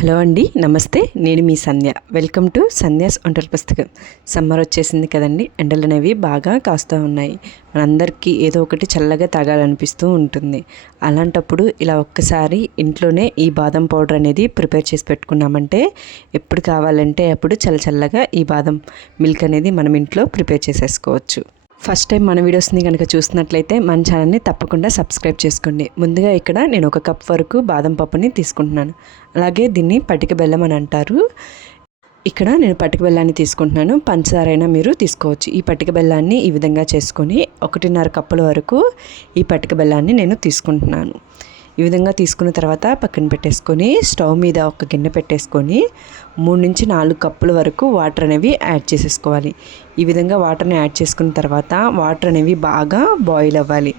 Hello అండి నమస్తే. నేను మీ సంధ్య. వెల్కమ్ టు సంధ్యాస్ వంటల పుస్తకం. సమ్మర్ వచ్చేసింది కదండి ఎండలు అనేవి బాగా కాస్తూ ఉన్నాయి. మనందరికీ ఏదో ఒకటి చల్లగా తాగాలనిపిస్తూ ఉంటుంది. అలాంటప్పుడు ఇలా ఒక్కసారి ఇంట్లోనే ఈ బాదం పౌడర్ అనేది ప్రిపేర్ చేసి పెట్టుకున్నామంటే ఎప్పుడు కావాలంటే అప్పుడు చల్ల చల్లగా ఈ బాదం మిల్క్ అనేది మనం ఇంట్లో ప్రిపేర్ చేసేసుకోవచ్చు. ఫస్ట్ టైం మన వీడియోస్ని కనుక చూసినట్లయితే మన ఛానల్ని తప్పకుండా సబ్స్క్రైబ్ చేసుకోండి. ముందుగా ఇక్కడ నేను ఒక కప్ వరకు బాదం పప్పుని తీసుకుంటున్నాను. అలాగే దీన్ని పటిక బెల్లం అని అంటారు. ఇక్కడ నేను పటిక బెల్లాన్ని తీసుకుంటున్నాను. పంచదారైనా మీరు తీసుకోవచ్చు. ఈ పటిక బెల్లాన్ని ఈ విధంగా చేసుకొని ఒకటిన్నర కప్పుల వరకు ఈ పటిక బెల్లాన్ని నేను తీసుకుంటున్నాను. ఈ విధంగా తీసుకున్న తర్వాత పక్కన పెట్టేసుకొని స్టవ్ మీద ఒక గిన్నె పెట్టేసుకొని మూడు నుంచి నాలుగు కప్పుల వరకు వాటర్ అనేవి యాడ్ చేసేసుకోవాలి. ఈ విధంగా వాటర్ని యాడ్ చేసుకున్న తర్వాత వాటర్ అనేవి బాగా బాయిల్ అవ్వాలి.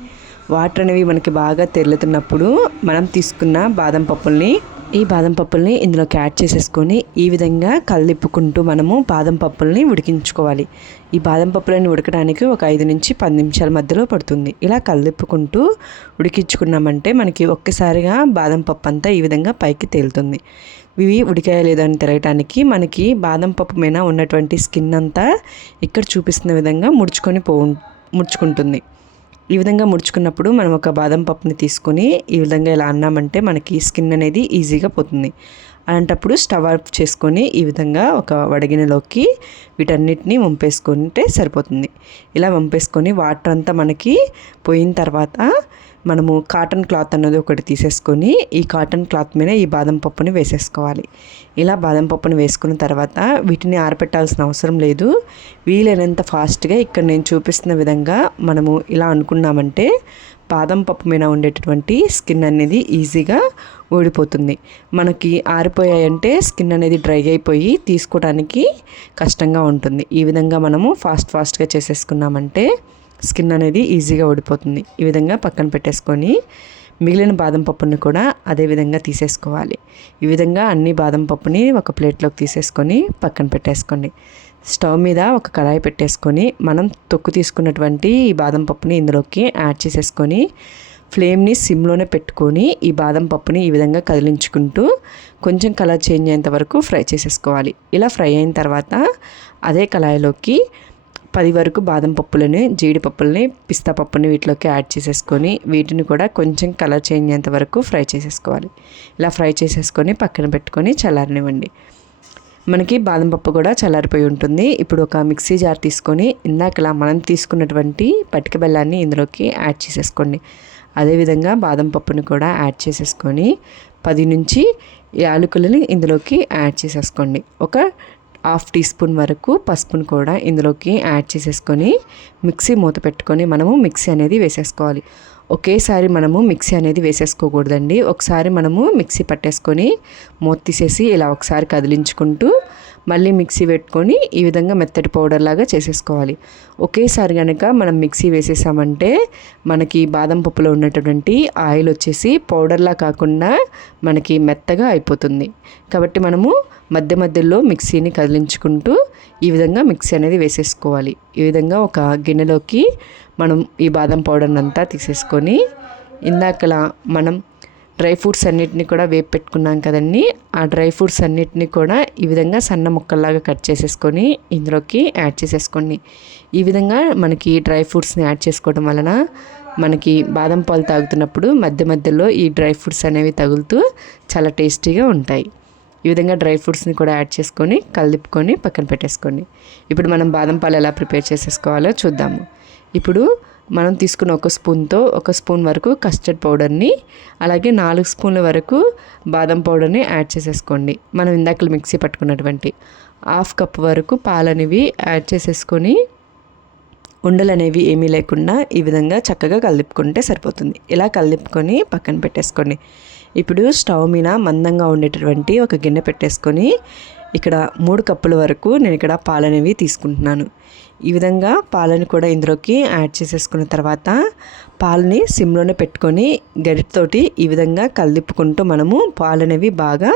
వాటర్ అనేవి మనకి బాగా తెరులుతున్నప్పుడు మనం తీసుకున్న బాదం పప్పుల్ని ఈ బాదం పప్పుల్ని ఇందులోకి యాడ్ చేసేసుకొని ఈ విధంగా కళ్ళిప్పుకుంటూ మనము బాదం పప్పుల్ని ఉడికించుకోవాలి. ఈ బాదం పప్పులని ఉడకడానికి ఒక ఐదు నుంచి పది నిమిషాల మధ్యలో పడుతుంది. ఇలా కళ్ళిప్పుకుంటూ ఉడికించుకున్నామంటే మనకి ఒక్కసారిగా బాదం పప్పు అంతా ఈ విధంగా పైకి తేలుతుంది. ఇవి ఉడికాయ అని తిరగటానికి మనకి బాదం పప్పు మీద ఉన్నటువంటి స్కిన్ అంతా ఇక్కడ చూపిస్తున్న విధంగా ముడుచుకొని పో ముడుచుకుంటుంది. ఈ విధంగా ముడుచుకున్నప్పుడు మనం ఒక బాదం పప్పుని తీసుకొని ఈ విధంగా ఇలా అన్నామంటే మనకి స్కిన్ అనేది ఈజీగా పోతుంది. అలాంటప్పుడు స్టవ్ ఆఫ్ చేసుకొని ఈ విధంగా ఒక వడగినలోకి వీటన్నిటిని వంపేసుకుంటే సరిపోతుంది. ఇలా వంపేసుకొని వాటర్ అంతా మనకి పోయిన తర్వాత మనము కాటన్ క్లాత్ అన్నది ఒకటి తీసేసుకొని ఈ కాటన్ క్లాత్ మీద ఈ బాదం పప్పుని వేసేసుకోవాలి. ఇలా బాదం పప్పుని వేసుకున్న తర్వాత వీటిని ఆరపెట్టాల్సిన అవసరం లేదు. వీలైనంత ఫాస్ట్గా ఇక్కడ నేను చూపిస్తున్న విధంగా మనము ఇలా అనుకున్నామంటే బాదం పప్పు మీద ఉండేటటువంటి స్కిన్ అనేది ఈజీగా ఊడిపోతుంది. మనకి ఆరిపోయాయంటే స్కిన్ అనేది డ్రై అయిపోయి తీసుకోవడానికి కష్టంగా ఉంటుంది. ఈ విధంగా మనము ఫాస్ట్ ఫాస్ట్గా చేసేసుకున్నామంటే స్కిన్ అనేది ఈజీగా ఊడిపోతుంది. ఈ విధంగా పక్కన పెట్టేసుకొని మిగిలిన బాదం పప్పుని కూడా అదే విధంగా తీసేసుకోవాలి. ఈ విధంగా అన్ని బాదం పప్పుని ఒక ప్లేట్లోకి తీసేసుకొని పక్కన పెట్టేసుకోండి. స్టవ్ మీద ఒక కళాయి పెట్టేసుకొని మనం తొక్కు తీసుకున్నటువంటి ఈ బాదం పప్పుని ఇందులోకి యాడ్ చేసేసుకొని ఫ్లేమ్ని సిమ్లోనే పెట్టుకొని ఈ బాదం పప్పుని ఈ విధంగా కదిలించుకుంటూ కొంచెం కలర్ చేంజ్ అయ్యేంత వరకు ఫ్రై చేసేసుకోవాలి. ఇలా ఫ్రై అయిన తర్వాత అదే కళాయిలోకి పది వరకు బాదం పప్పులని జీడిపప్పులని పిస్తా పప్పుని వీటిలోకి యాడ్ చేసేసుకొని వీటిని కూడా కొంచెం కలర్ చేంజ్ అయ్యేంత వరకు ఫ్రై చేసేసుకోవాలి. ఇలా ఫ్రై చేసేసుకొని పక్కన పెట్టుకొని చల్లారనివ్వండి. మనకి బాదం పప్పు కూడా చల్లారిపోయి ఉంటుంది. ఇప్పుడు ఒక మిక్సీ జార్ తీసుకొని ఇందాకలా మనం తీసుకున్నటువంటి పటిక బెల్లాన్ని ఇందులోకి యాడ్ చేసేసుకోండి. అదేవిధంగా బాదం పప్పుని కూడా యాడ్ చేసేసుకొని పది నుంచి యాలకులని ఇందులోకి యాడ్ చేసేసుకోండి. ఒక హాఫ్ టీ స్పూన్ వరకు పసుపును కూడా ఇందులోకి యాడ్ చేసేసుకొని మిక్సీ మూత పెట్టుకొని మనము మిక్సీ అనేది వేసేసుకోవాలి. ఒకేసారి మనము మిక్సీ అనేది వేసేసుకోకూడదండి. ఒకసారి మనము మిక్సీ పట్టేసుకొని మూత తీసేసి ఇలా ఒకసారి కదిలించుకుంటూ మళ్ళీ మిక్సీ పెట్టుకొని ఈ విధంగా మెత్తటి పౌడర్ లాగా చేసేసుకోవాలి. ఒకేసారి కనుక మనం మిక్సీ వేసేసామంటే మనకి బాదం పప్పులో ఉన్నటువంటి ఆయిల్ వచ్చేసి పౌడర్లా కాకుండా మనకి మెత్తగా అయిపోతుంది. కాబట్టి మనము మధ్య మధ్యలో మిక్సీని కదిలించుకుంటూ ఈ విధంగా మిక్సీ అనేది వేసేసుకోవాలి. ఈ విధంగా ఒక గిన్నెలోకి మనం ఈ బాదం పౌడర్ని అంతా తీసేసుకొని ఇందాకలా మనం డ్రై ఫ్రూట్స్ అన్నిటిని కూడా వేపు పెట్టుకున్నాం కదండి. ఆ డ్రై ఫ్రూట్స్ అన్నిటిని కూడా ఈ విధంగా సన్న ముక్కల్లాగా కట్ చేసేసుకొని ఇందులోకి యాడ్ చేసేసుకోండి. ఈ విధంగా మనకి డ్రై ఫ్రూట్స్ని యాడ్ చేసుకోవడం వలన మనకి బాదం పాలు తాగుతున్నప్పుడు మధ్య మధ్యలో ఈ డ్రై ఫ్రూట్స్ అనేవి తగులుతూ చాలా టేస్టీగా ఉంటాయి. ఈ విధంగా డ్రై ఫ్రూట్స్ని కూడా యాడ్ చేసుకొని కలిపుకొని పక్కన పెట్టేసుకోండి. ఇప్పుడు మనం బాదం పాలు ఎలా ప్రిపేర్ చేసేసుకోవాలో చూద్దాము. ఇప్పుడు మనం తీసుకున్న ఒక స్పూన్తో ఒక స్పూన్ వరకు కస్టర్డ్ పౌడర్ని అలాగే నాలుగు స్పూన్ల వరకు బాదం పౌడర్ని యాడ్ చేసేసుకోండి. మనం ఇందాక మిక్సీ పట్టుకున్నటువంటి హాఫ్ కప్ వరకు పాలనేవి యాడ్ చేసేసుకొని ఉండలు అనేవి ఏమీ లేకుండా ఈ విధంగా చక్కగా కలిపుకుంటే సరిపోతుంది. ఇలా కలిపుకొని పక్కన పెట్టేసుకోండి. ఇప్పుడు స్టవ్ మీద మందంగా ఉండేటటువంటి ఒక గిన్నె పెట్టేసుకొని ఇక్కడ మూడు కప్పుల వరకు నేను ఇక్కడ పాలనేవి తీసుకుంటున్నాను. ఈ విధంగా పాలని కూడా ఇందులోకి యాడ్ చేసేసుకున్న తర్వాత పాలని సిమ్లోనే పెట్టుకొని గరిటతోటి ఈ విధంగా కలిపుకుంటూ మనము పాలనేవి బాగా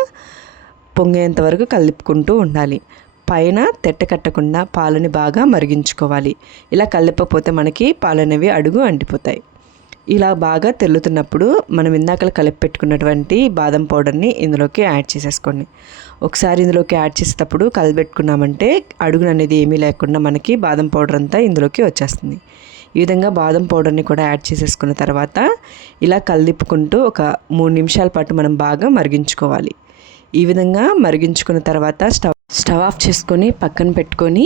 పొంగేంత వరకు కలిపుకుంటూ ఉండాలి. పైన తెట్ట కట్టకుండా పాలని బాగా మరిగించుకోవాలి. ఇలా కలిపకపోతే మనకి పాలనేవి అడుగు అంటిపోతాయి. ఇలా బాగా తెల్లుతున్నప్పుడు మనం ఇందాక కలిపి పెట్టుకున్నటువంటి బాదం పౌడర్ని ఇందులోకి యాడ్ చేసేసుకోండి. ఒకసారి ఇందులోకి యాడ్ చేసేటప్పుడు కలిపెట్టుకున్నామంటే అడుగున అనేది ఏమీ లేకుండా మనకి బాదం పౌడర్ అంతా ఇందులోకి వచ్చేస్తుంది. ఈ విధంగా బాదం పౌడర్ని కూడా యాడ్ చేసేసుకున్న తర్వాత ఇలా కలిదిప్పుకుంటూ ఒక మూడు నిమిషాల పాటు మనం బాగా మరిగించుకోవాలి. ఈ విధంగా మరిగించుకున్న తర్వాత స్టవ్ స్టవ్ ఆఫ్ చేసుకొని పక్కన పెట్టుకొని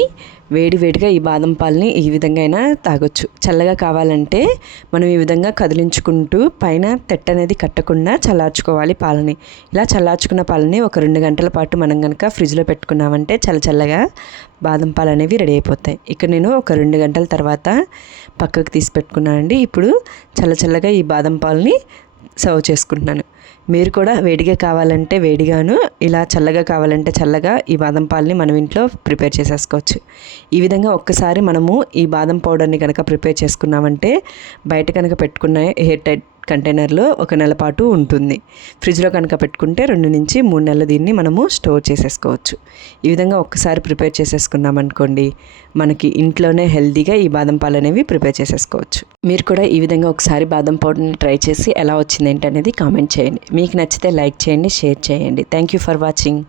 వేడి వేడిగా ఈ బాదం పాలని ఈ విధంగా అయినా తాగొచ్చు. చల్లగా కావాలంటే మనం ఈ విధంగా కదిలించుకుంటూ పైన తెట్ట అనేది కట్టకుండా చల్లార్చుకోవాలి పాలని. ఇలా చల్లార్చుకున్న పాలని ఒక రెండు గంటల పాటు మనం కనుక ఫ్రిడ్జ్లో పెట్టుకున్నామంటే చల్ల చల్లగా బాదం పాలు అనేవి రెడీ అయిపోతాయి. ఇక్కడ నేను ఒక రెండు గంటల తర్వాత పక్కకు తీసి పెట్టుకున్నానండి. ఇప్పుడు చల్ల చల్లగా ఈ బాదం పాలని సర్వ్ చేసుకుంటున్నాను. మీరు కూడా వేడిగా కావాలంటే వేడిగాను ఇలా చల్లగా కావాలంటే చల్లగా ఈ బాదం పాలని మనం ఇంట్లో ప్రిపేర్ చేసేసుకోవచ్చు. ఈ విధంగా ఒక్కసారి మనము ఈ బాదం పౌడర్ని కనుక ప్రిపేర్ చేసుకున్నామంటే బయట కనుక పెట్టుకున్న హెయిర్ టైట్ కంటైనర్లో ఒక నెల పాటు ఉంటుంది. ఫ్రిడ్జ్లో కనుక పెట్టుకుంటే రెండు నుంచి మూడు నెలలు దీన్ని మనము స్టోర్ చేసేసుకోవచ్చు. ఈ విధంగా ఒక్కసారి ప్రిపేర్ చేసేసుకున్నాం అనుకోండి మనకి ఇంట్లోనే హెల్తీగా ఈ బాదం పాలు అనేవి ప్రిపేర్ చేసేసుకోవచ్చు. మీరు కూడా ఈ విధంగా ఒకసారి బాదం పౌడర్ని ట్రై చేసి ఎలా వచ్చింది ఏంటనేది కామెంట్ చేయండి. మీకు నచ్చితే లైక్ చేయండి షేర్ చేయండి. Thank you for watching.